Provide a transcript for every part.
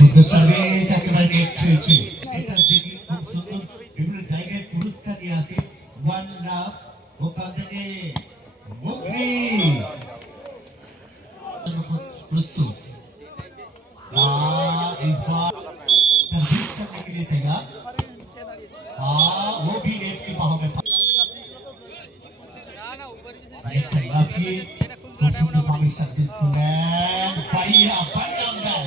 সুন্দর সার্ভিস একেবারে নেট ছুঁয়েছে। এটা দেখি খুব সুন্দর বিভিন্ন জায়গায় পুরস্কার নিয়ে আসে। ওয়ান লাভ ওখান থেকে মুগনি प्रस्तुत इस बार सर्विस करने के लिए तैयार। वो भी नेट की बाहों में था। खूब सुंदर भावी सर्विस मैन बढ़िया बढ़िया मैन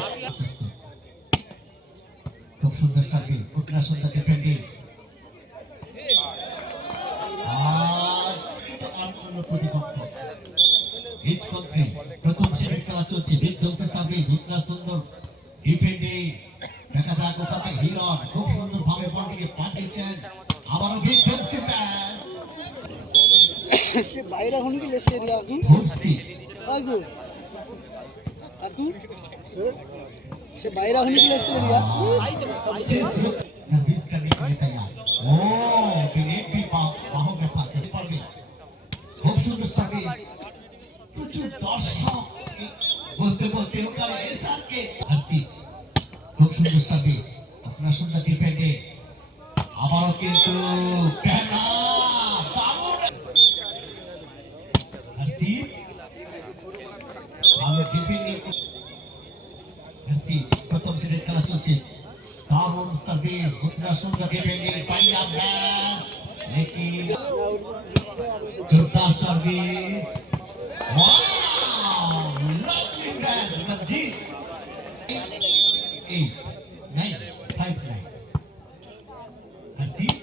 खूब सुंदर सर्विस उतना सुंदर डिफेंडिंग প্রথম শ্রেণীর খেলা চলছে বিধ্বংসী সার্ভিস উত্তরা সুন্দর ডিফেন্ডিং দেখা যাক ওখানে হিরন খুব সুন্দর ভাবে বলটিকে পাঠিয়েছেন আবারও বিধ্বংসী ম্যাচ সে বাইরে হন কি লেসে রিয়া কি খুবসি আগু আগু সে বাইরে হন কি লেসে রিয়া सर्विस करने के लिए तैयार ओ नेट भी बाहों में फंसे पड़े खूब सुंदर सर्विस প্রচুর দর্শক বলতে বলতে ওখানে এসআরকে হাসি খুব সুন্দর সার্ভিস আপনারা সুন্দর ডিফেন্ডে আবারও কিন্তু পেনা দারুণ হাসি ভালো ডিফেন্ডিং হাসি প্রথম সেটের খেলা চলছে দারুণ সার্ভিস আপনারা সুন্দর ডিফেন্ডিং बढ़िया ম্যাচ লেকিন জোরদার service Wow! Lovely pass, Manjeet. 8, 9, 5, 9. Harseet.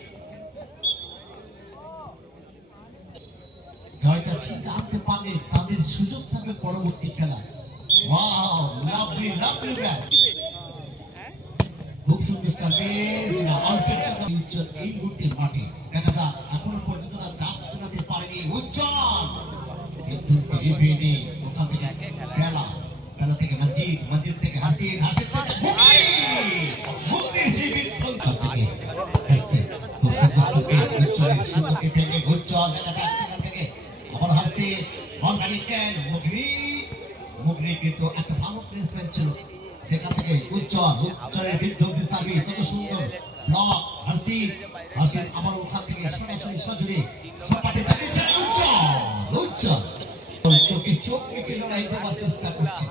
জয়টা ছিনতে আনতে পারলে তাদের সুযোগ থাকবে পরবর্তী খেলা। Wow! Lovely, lovely pass. খুব সুন্দর সার্ভিস না অল্পের জন্য উজ্জ্বল এই মুহূর্তে মাঠে দেখা যাক এখনো পর্যন্ত তার চাপ চালাতে পারেনি উজ্জ্বল বিধ্বংসী ডিফেন্ডিং ওখান থেকে পেলা থেকে মঞ্জিত থেকে হাসিদ থেকে মুগনির সেই বিধ্বংসী থেকে হাসিদ খুব সুন্দর সার্ভিস উজ্জ্বল সুন্দর ডিফেন্ডিং উজ্জ্বল দেখা যাক সেখান থেকে আবার হাসিদ বল বাড়িয়েছেন মুগনি কিন্তু একটা ভালো প্লেসমেন্ট ছিল সেখান থেকে উজ্জ্বলের বিধ্বংসী সার্ভিস কত সুন্দর ব্লক হাসিদ আবার ওখান থেকে সরাসরি সজুরে সপাটে চালিয়েছেন উজ্জ্বল চোখে চোখ রেখে লড়াই দেওয়ার চেষ্টা করছে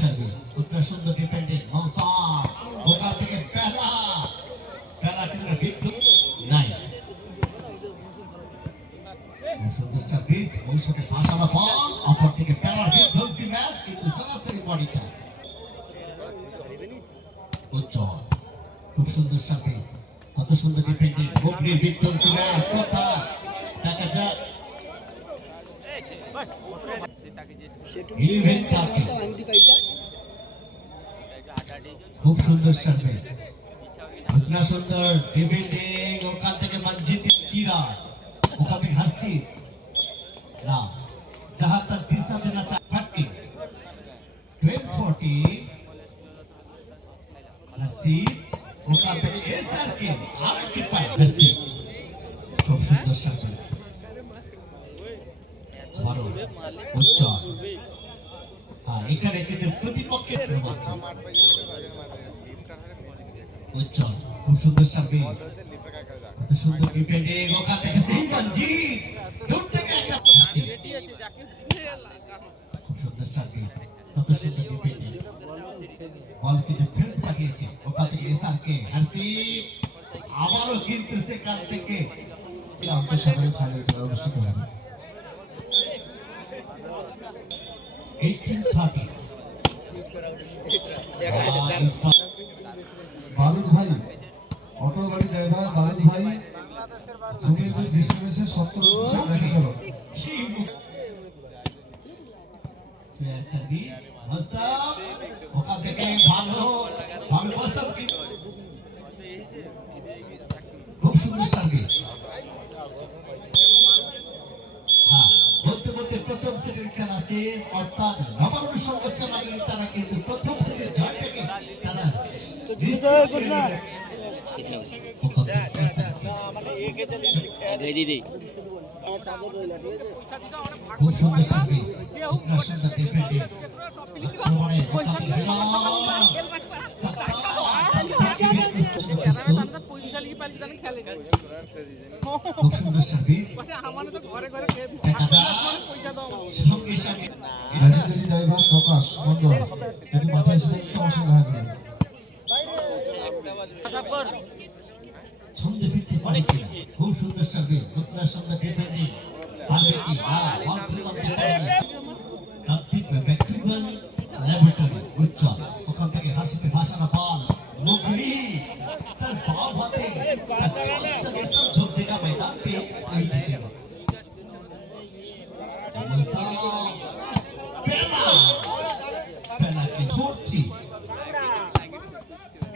সার্ভিস উত্তরা সুন্দর ডিপেন্ডেন্ট মৌসাম ওখান থেকে পেলা কিন্তু বিদ্যুৎ নাই সুন্দর সার্ভিস মৌসুমে ভাসানো বল অপর থেকে পেলার বিধ্বংসী ম্যাচ কিন্তু সরাসরি বডিটা উজ্জ্বল খুব সুন্দর সার্ভিস কত সুন্দর ডিফেন্ডিং মুগনির বিধ্বংসী ম্যাচ কথা দেখা যাক খুব সুন্দর সার্ভিস উত্তরা সুন্দর ডিফেন্ডিং ওখান থেকে মঞ্জিত কিরা ওখান থেকে হাসিদ না जहां तक दिशा देना चाहती 1240 হাসিদ ওখান থেকে এসআরকে আরেকটি পায় হাসিদ খুব সুন্দর সার্ভিস আবারও উজ্জ্বল এখানে কিন্তু প্রতিপক্ষের উজ্জ্বল খুব সুন্দর সার্ভিস কত সুন্দর ডিফেন্ডিং ওখান থেকে সেই মঞ্জিত দূর থেকে একটা খুব সুন্দর সার্ভিস কত সুন্দর ডিফেন্ডিং বল কিন্তু ফেরত পাঠিয়েছে ওখান থেকে এসআরকে হাসিদ আবারও কিন্তু সেখান থেকে আন্তঃসাগরীয় ফাইনাল অনুষ্ঠিত হবে 1830 বালুদ ভাই অটো গাড়ি ড্রাইভার বালুদ ভাই জমির ভিতরে 70% রেখে গেল সার্ভিস মৌসুম ওখান থেকে ভালো ভাবে মৌসুম খুব সুন্দর সার্ভিস বলতে বলতে প্রথম সেটের খেলা শেষ অর্থাৎ নবান্ন সর্বোচ্চ মাগিনী তারা কিন্তু প্রথম শ্রেণীর জয়টাকে তারা খুব সুন্দর সার্ভিস সুন্দর ডিফেন্ডিং আক্রমণে খুব সুন্দর সার্ভিস দেখা যাক সঙ্গে সঙ্গে রাজনীতি ড্রাইভার প্রকাশ মন্ডল যদি মাথায় এসে একটু অসুবিধা হবে ছন্দে ফিরতে পারে কিনা খুব সুন্দর সার্ভিস উত্তরার সঙ্গে ডিফেন্ডিং পারবে কি না বল তুলতে পারবে কার্তিক ব্যাকটেরিয়াল ল্যাবরেটরি উজ্জ্বল ওখান থেকে হাসিতে ভাসানো বল মুগলি তার বাম হাতে তার চোস্টা যেসব ঝোঁক দেখা मैदान पे वही जीतेगा पहला की छोटी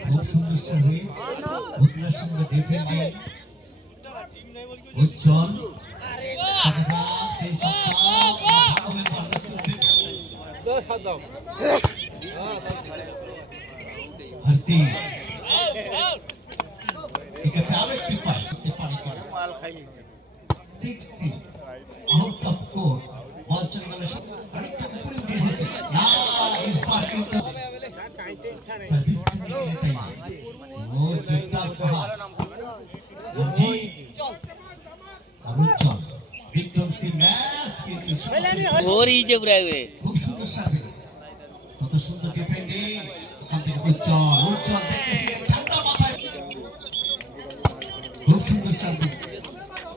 खूब सुंदर सर्विस उतरा सुंदर डिफेंडिंग उज्जवल लगातार से सत्ता भागों में बरकत हर्षी एक दावे टिप्पणी माल खाई 60 आउट ऑफ कोर्ट बॉल चल गया अनेकটা উপরে উঠে এসেছে না इस बार কিন্তু সার্ভিস করে নিতে ও জোরদার প্রহার জি আরুচল বিক্রম সিং ম্যাচ কিন্তু ওরই যে ব্রাইবে খুব সুন্দর সার্ভিস কত সুন্দর ডিফেন্ডিং ওখান থেকে উজ্জ্বল দেখতেছিলেন ঠান্ডা মাথায় খুব সুন্দর সার্ভিস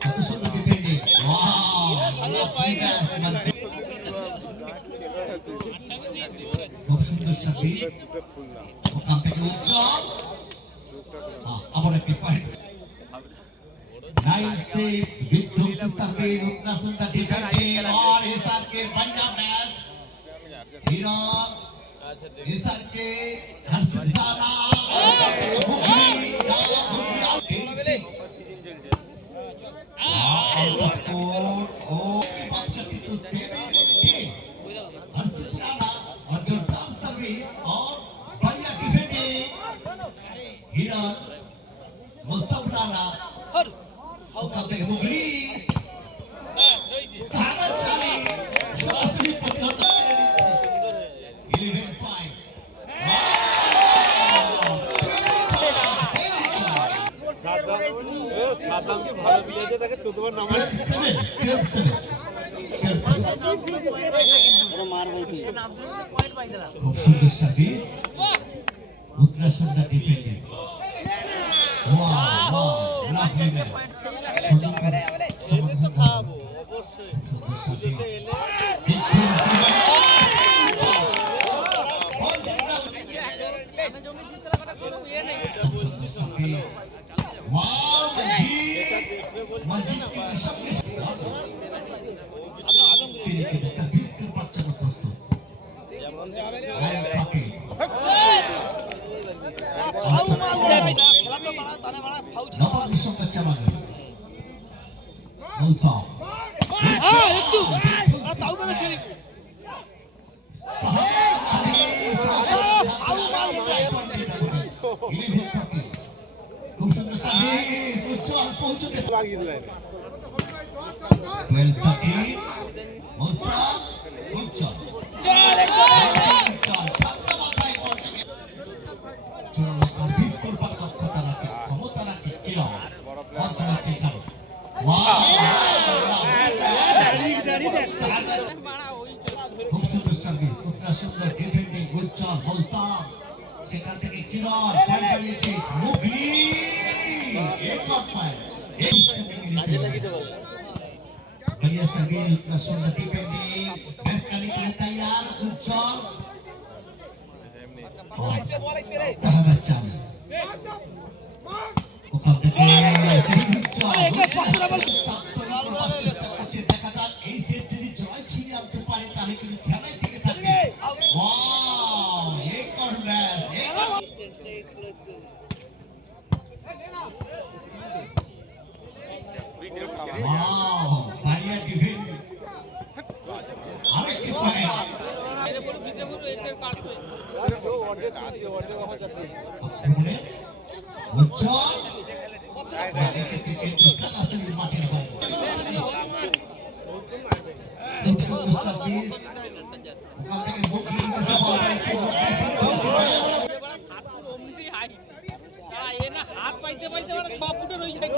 কত সুন্দর ডিফেন্ডিং ওয়াও খুব সুন্দর সার্ভিস ওখান থেকে উজ্জ্বল আবার একটি পয়েন্ট 9-6 विध्वंसी सर्विस उतना सुंदर डिफेंडिंग और एसआर के बढ़िया मैच हिरन एसआर के हर्षित राणा भुगली आउट 10-6 ओ की बात करती तो 7 हर्षित राणा और जोरदार सर्विस और बढ़िया डिफेंडिंग हिरन मुसफ राणा ওখান থেকে মুগলি সাগর চালি সরাসরি প্রতিহত করে নিচ্ছে 11-5 সাদামকে ভালো দিয়েছে তাকে 14 বার নামায় খুব সুন্দর সার্ভিস উত্তরা সুন্দর ডিফেন্ডিং ওয়াও লাভলি ম্যাচ সমাধান খাবো অবশ্যই সুন্দর সার্ভিস ওয়াও মঞ্জিত की सबके तेरी के सर्विस के बच्चा को प्रस्तुत राइट पार्टी नवाब विश्व बच्चा मांगे मौसा একটু আর তাও না খেলি খুব সুন্দর সার্ভিস উজ্জ্বল পৌঁছতে লাগিয়ে দিলেন 12-13 মৌসা উজ্জ্বল ঠান্ডা মাথায় বল থেকে চূড়ান্ত সার্ভিস করবার দক্ষতা রাখে ক্ষমতা রাখে কিরম বল করেছে এখানে খুব সুন্দর সার্ভিস উত্তরা সুন্দর ডিফেন্ডিং উজ্জ্বল মৌসা সেখান থেকে কিরণ পয়েন্ট বাড়িয়েছে মুগলি এক और पॉइंट बढ़िया सर्विस उतना सुंदर डिफेंडिंग मैच करने के लिए तैयार उज्जवल सहमत चालू ওখান থেকে চেষ্টা করছে দেখা যাক এই সেট যদি জয় ছিনিয়ে আনতে পারে তাহলে কিন্তু খেলায় টিকে থাকবে ওয়াও এক और मैच एक वाओ बढ़िया डिफेंड अरे পয়েন্ট আক্রমণে উজ্জ্বল বাদিকে থেকে সালাসিল মাঠের বাইরে সার্ভিস ওখান থেকে মুখ নিতে বল পেয়েছে হাত পাইতে পাইতে 6 ফুটে রয়ে যায়